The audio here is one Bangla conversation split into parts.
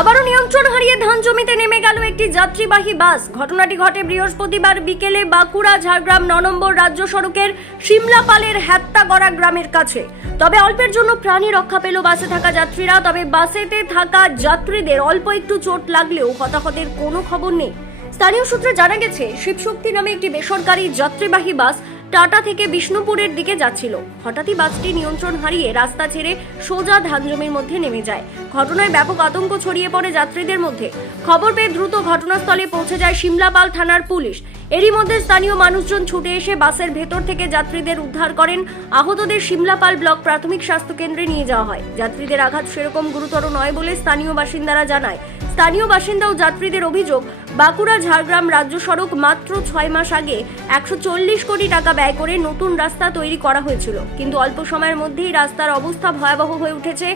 আবারও নিয়ন্ত্রণ হারিয়ে ধান জমিতে নেমে গেল একটি যাত্রীবাহী বাস। ঘটনাটি ঘটে বৃহস্পতিবার বিকেলে বাঁকুড়া, ঝাড়গ্রাম, ন নম্বর রাজ্য সড়কের সিমলাপালের হ্যাত্তাগড়া গ্রামের কাছে। তবে অল্পের জন্য প্রাণী রক্ষা পেল বাসে থাকা যাত্রীরা, তবে বাসেতে থাকা যাত্রীদের অল্প একটু চোট লাগলেও হতাহতের কোনো খবর নেই। স্থানীয় সূত্রে জানা গেছে, শিবশক্তি নামে একটি বেসরকারি যাত্রীবাহী বাস টাটা থেকে বিষ্ণুপুরের দিকে যাচ্ছিল। হঠাৎই বাসটি নিয়ন্ত্রণ হারিয়ে রাস্তা ছেড়ে সোজা ধান জমির মধ্যে নেমে যায়। ঘটনায় ব্যাপক আতঙ্ক ছড়িয়ে পড়ে যাত্রীদের মধ্যে। খবর পেয়ে দ্রুত ঘটনাস্থলে পৌঁছে যায় সিমলাপাল থানার পুলিশ। এরই মধ্যে স্থানীয় মানুষজন ছুটে এসে বাসের ভেতর থেকে যাত্রীদের উদ্ধার করেন। আহতদের সিমলাপাল ব্লক প্রাথমিক স্বাস্থ্য কেন্দ্রে নিয়ে যাওয়া হয়। যাত্রীদের আঘাত সেরকম গুরুতর নয় বলে স্থানীয় বাসিন্দারা জানায়। স্থানীয় বাসিন্দা ও যাত্রীদের অভিযোগ, বাঁকুড়া, ঝাড়গ্রাম রাজ্য সড়ক মাত্র ছয় মাস আগে একশো চল্লিশ কোটি টাকা ব্যয় করে নতুন রাস্তা তৈরি করা হয়েছিল। কিন্তু অল্প সময়ের মধ্যেই রাস্তার অবস্থা ভয়াবহ হয়ে উঠেছে।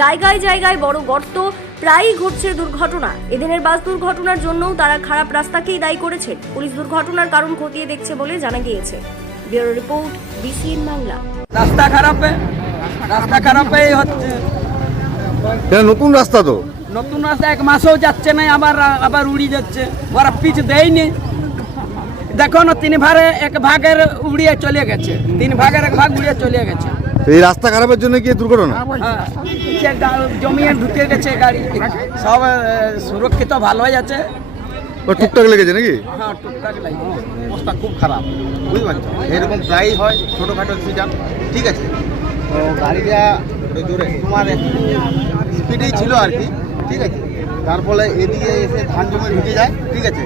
জায়গায় জায়গায় বড় গর্ত প্রায়ই ঘটছে দুর্ঘটনা। এদিনের বাস দুর্ঘটনার জন্যও তারা খারাপ রাস্তাকেই দায়ী করেছেন। পুলিশ দুর্ঘটনার কারণ খতিয়ে দেখছে বলে জানা গিয়েছে। Bureau report BCN Bangla. রাস্তা খারাপ রাস্তা খারাপ নতুন রাস্তা তো? নতুন রাস্তা এক মাসেও যাচ্ছে না আবার আবার উড়ি যাচ্ছে। ওরা পিচ দেয়নি। দেখো না তিন ভাগে এক ভাগের উড়িয়ে চলে গেছে। তিন ভাগের এক ভাগ উড়িয়ে চলে গেছে। এই রাস্তা খারাপের জন্য কি দুর্ঘটনা? হ্যাঁ জমিয়ে ঢুকে গেছে গাড়ি। সব সুরক্ষিত ভালো হয়ে যাচ্ছে। টুকটাক লেগেছে নাকি? হ্যাঁ টুকটাক অবস্থা খুব খারাপ। বুঝতে পারছ? এরকম প্রায়ই হয় ছোটোখাটো অ্যাক্সিডেন্ট ঠিক আছে। তো গাড়িটা তোমার স্পিডেই ছিল আর কি। ঠিক আছে। তারপরে এদিকে এসে ধান জমি ঢুকে যায়। ঠিক আছে।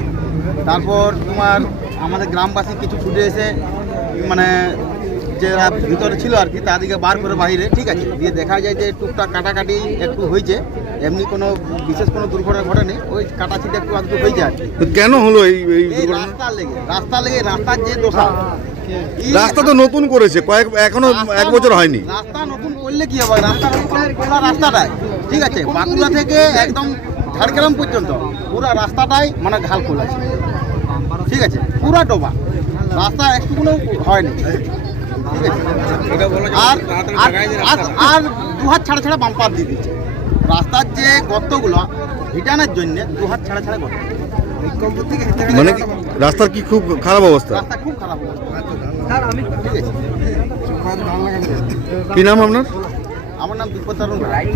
তারপর তোমার আমাদের গ্রামবাসী কিছু ছুটে এসে মানে যারা ভিতরে ছিল আর কি তাদেরকে বার করে বাইরে ঠিক আছে। দিয়ে দেখা যায় যে টুকটাক কাটাকাটি একটু হয়েছে এমনি কোনো বিশেষ কোনো দুর্ঘটনা ঘটেনি ওই কাটাছিটা একটু আধটু হয়েছে আর কেন হলো এই রাস্তার লেগে রাস্তা লেগে রাস্তার যে দোষা এই রাস্তা তো নতুন করেছে কয়েক এখনও এক বছর হয়নি। রাস্তা নতুন করলে কি হবে? রাস্তা খোলা রাস্তাটাই ঠিক আছে? বাঁকুড়া থেকে একদম ঝাড়গ্রাম পর্যন্ত পুরো রাস্তাটাই মানে ঘাল খোলা আছে ঠিক আছে? পুরা ডোবা। রাস্তা একটু কোনো হয়নি। আর দু হাত ছাড়া ছাড়া বাম্পার দিয়ে দিচ্ছে রাস্তার যে গর্তগুলো ভিটানোর জন্য দু হাত ছাড়া ছাড়া গর্ত। মানে কি- রাস্তার কি খুব খারাপ অবস্থা? রাস্তা খুব খারাপ অবস্থা। কি নাম আপনার? আমার নাম বিপদারুণ রায়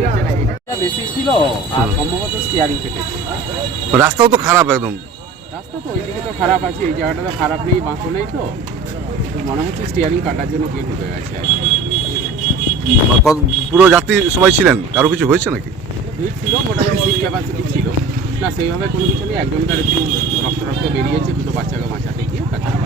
বেশি ছিল আর সম্ভবত স্টিয়ারিং ফেটেছে রাস্তাও তো খারাপ একদম। রাস্তা তো ওইদিকে তো খারাপ আছে এই জায়গাটা তো খারাপ নেই বাঁকো নেই তো। মনে হচ্ছে কাটার জন্য ঢুকে গেছে। পুরো যাত্রী সবাই ছিলেন? কারও কিছু হয়েছে নাকি? ছিল মোটামুটি ক্যাপাসিটি ছিল। না সেইভাবে কোনো কিছু নেই। একজন তার একটু রক্ত রক্ত বেরিয়েছে দুটো বাচ্চাকে বাঁচাতে গিয়ে তাছাড়া